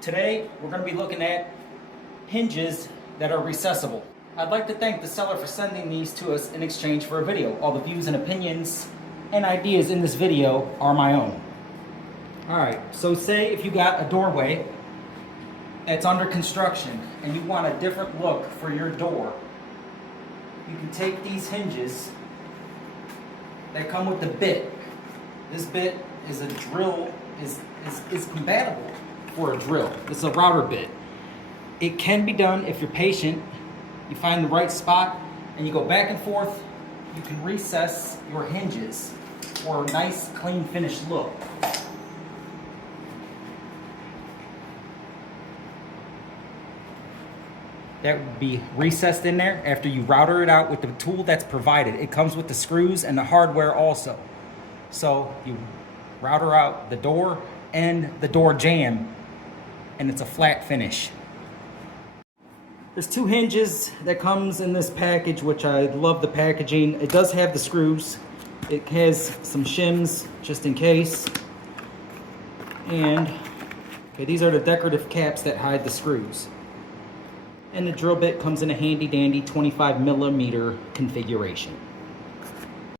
Today, we're going to be looking at hinges that are recessible. I'd like to thank the seller for sending these to us in exchange for a video. All the views and opinions and ideas in this video are my own. Alright, so say if you got a doorway that's under construction and you want a different look for your door, you can take these hinges that come with the bit. This bit is a drill, is compatible for a drill. It's a router bit. It can be done if you're patient. You find the right spot and you go back and forth. You can recess your hinges for a nice, clean, finished look. That would be recessed in there after you router it out with the tool that's provided. It comes with the screws and the hardware also. So you router out the door and the door jamb, and it's a flat finish. There's two hinges that comes in this package, which I love the packaging. It does have the screws. It has some shims just in case. And okay, these are the decorative caps that hide the screws. And the drill bit comes in a handy dandy 25mm configuration.